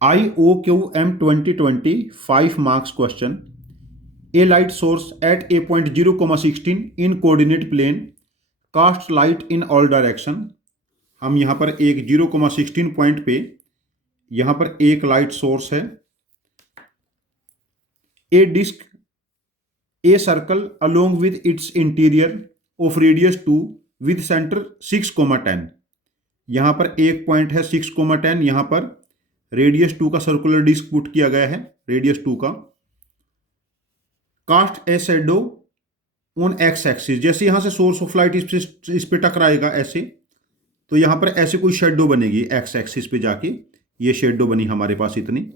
IOQM 2020 5 marks question. A light source at a point 0,16 in coordinate plane casts light in all direction. हम यहाँ पर एक 0,16 point पे यहाँ पर एक लाइट सोर्स है. A disk, a circle along with its interior of radius 2 with center 6,10. यहाँ पर एक पॉइंट है 6,10. यहाँ पर रेडियस 2 का सर्कुलर डिस्क पुट किया गया है, रेडियस 2 का. Cast a shadow on X axis. जैसे यहां से सोर्स ऑफ लाइट इस पे टकराएगा ऐसे, तो यहां पर ऐसे कोई शेडो बनेगी एक्स एक्सिस पे जाके. ये शेडो बनी हमारे पास इतनी.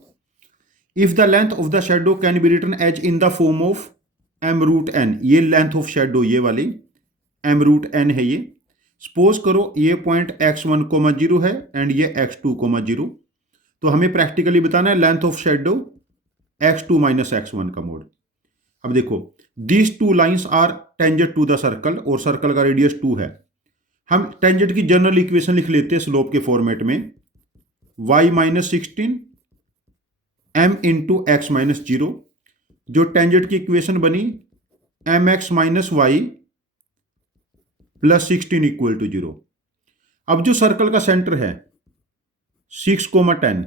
If the length of the shadow can be written as in the form of M root N. ये लेंथ ऑफ शेडो ये वाली एम रूट एन है ये. सपोज करो ये पॉइंट x1, 0 है एंड ये x2, 0. तो हमें प्रैक्टिकली बताना है length of shadow x2 minus x1 का मोड. अब देखो, these two lines are tangent to the circle और सर्कल का रेडियस 2 है. हम टेंजेंट की जनरल इक्वेशन लिख लेते हैं स्लोप के फॉर्मेट में. y minus 16 m into X minus 0. जो टेंजेंट की इक्वेशन बनी mx minus y plus 16 equal to 0. अब जो सर्कल का सेंटर है 6,10,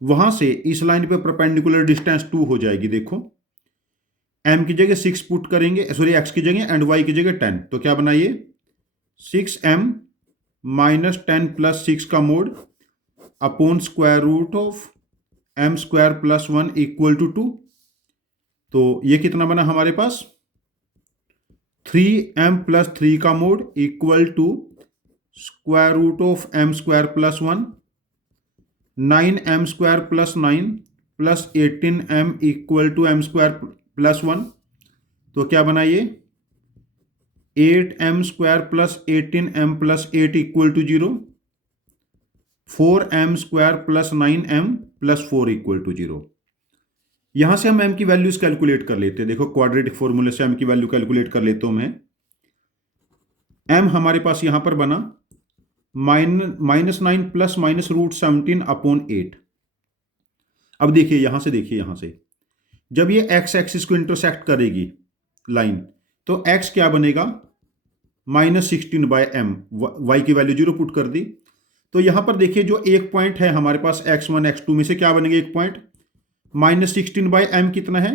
वहां से इस लाइन पे परपेंडिकुलर डिस्टेंस 2 हो जाएगी. देखो, m की जगह 6 पुट करेंगे, सॉरी x की जगह, एंड y की जगह 10. तो क्या बनाइए 6m माइनस 10 प्लस 6 का mod upon square root of m square plus 1 equal to 2. तो ये कितना बना हमारे पास 3m प्लस 3 का mod equal to square root of m square plus 1, 9m square plus 9 plus 18m equal to m square plus 1. तो क्या बनाइए 8m square plus 18m plus 8 equal to 0, 4m square plus 9m plus 4 equal to 0. यहां से हम m की values calculate कर लेते हैं. देखो, क्वाड्रेटिक फॉर्मूले से m की वैल्यू कैलकुलेट कर लेता हूं मैं. m हमारे पास यहां पर बना -9 प्लस माइनस रूट 17 अपॉन 8. अब देखिए यहां से, देखिए यहां से जब ये x एक्सिस को इंटरसेक्ट करेगी लाइन, तो x क्या बनेगा -16 बाय m. y की वैल्यू 0 पुट कर दी. तो यहां पर देखिए जो एक पॉइंट है हमारे पास x1 x2 में से क्या बनेगा एक पॉइंट -16 बाय m कितना है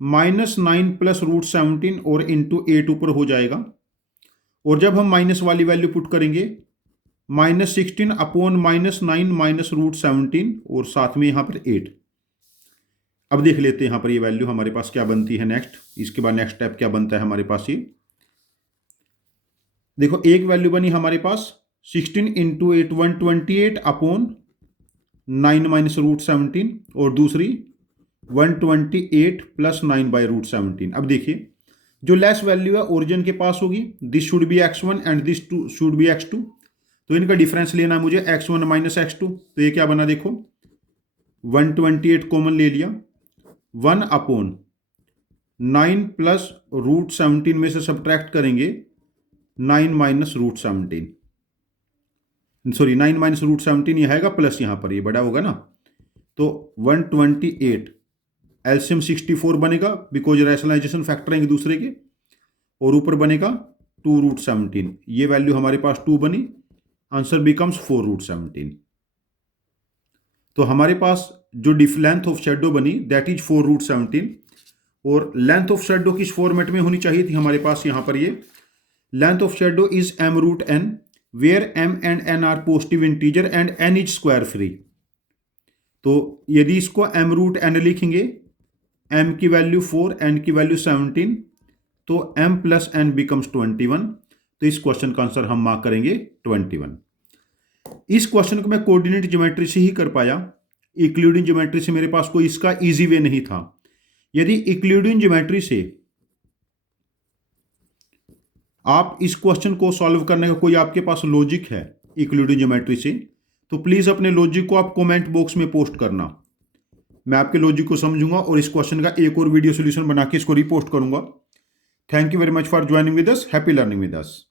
-9 प्लस रूट 17 और इंटू 8 ऊपर हो जाएगा. और जब हम माइनस वाली वैल्यू पुट करेंगे -16 अपॉन -9 माइनस रूट 17 और साथ में यहां पर 8. अब देख लेते हैं यहां पर ये वैल्यू हमारे पास क्या बनती है नेक्स्ट. इसके बाद नेक्स्ट स्टेप क्या बनता है हमारे पास. ये देखो, एक वैल्यू बनी हमारे पास 16 इंटू 8 128 अपॉन 9 माइनस रूट 17 और दूसरी 128 प्लस 9 बाय रूट 17. अब देखिए जो लेस वैल्यू है ओरिजिन के पास होगी, this should be x1 and this should be x2. तो इनका डिफरेंस लेना है मुझे x1 माइनस x2. तो ये क्या बना देखो 128 कॉमन ले लिया, 1 अपॉन 9 प्लस रूट 17 में से सब्ट्रैक्ट करेंगे 9 minus root 17, sorry 9 minus root 17 ये आएगा प्लस यहां पर ये बड़ा होगा ना. तो 128 एलसीएम 64 बनेगा बिकॉज रैशनलाइजेशन फैक्टर हैं एक दूसरे के, और ऊपर बनेगा 2 रूट 17. ये वैल्यू हमारे पास 2 बनी. Answer becomes 4 root 17. तो हमारे पास जो लेंथ ऑफ शेडो बनी दैट इज 4 रूट 17. और लेंथ ऑफ शेडो किस फॉर्मेट में होनी चाहिए थी हमारे पास यहां पर. ये length of shadow is m root n where m and n are positive integer and n is square free. तो यदि इसको m रूट n लिखेंगे, m की वैल्यू 4 n की वैल्यू 17, तो m प्लस n बिकम्स 21. तो इस क्वेश्चन का आंसर हम मार्क करेंगे 21. इस क्वेश्चन को मैं कोऑर्डिनेट ज्योमेट्री से ही कर पाया. यूक्लिडियन ज्योमेट्री से मेरे पास कोई इसका इजी वे नहीं था. यदि यूक्लिडियन ज्योमेट्री से आप इस क्वेश्चन को सॉल्व करने का कोई आपके पास लॉजिक है यूक्लिडियन ज्योमेट्री से, तो प्लीज अपने लॉजिक को आप कमेंट बॉक्स में पोस्ट करना. मैं आपके लॉजिक को समझूंगा और इस क्वेश्चन का एक और वीडियो सॉल्यूशन बना के इसको रिपोस्ट करूंगा. Thank you very much for joining with us. Happy learning with us.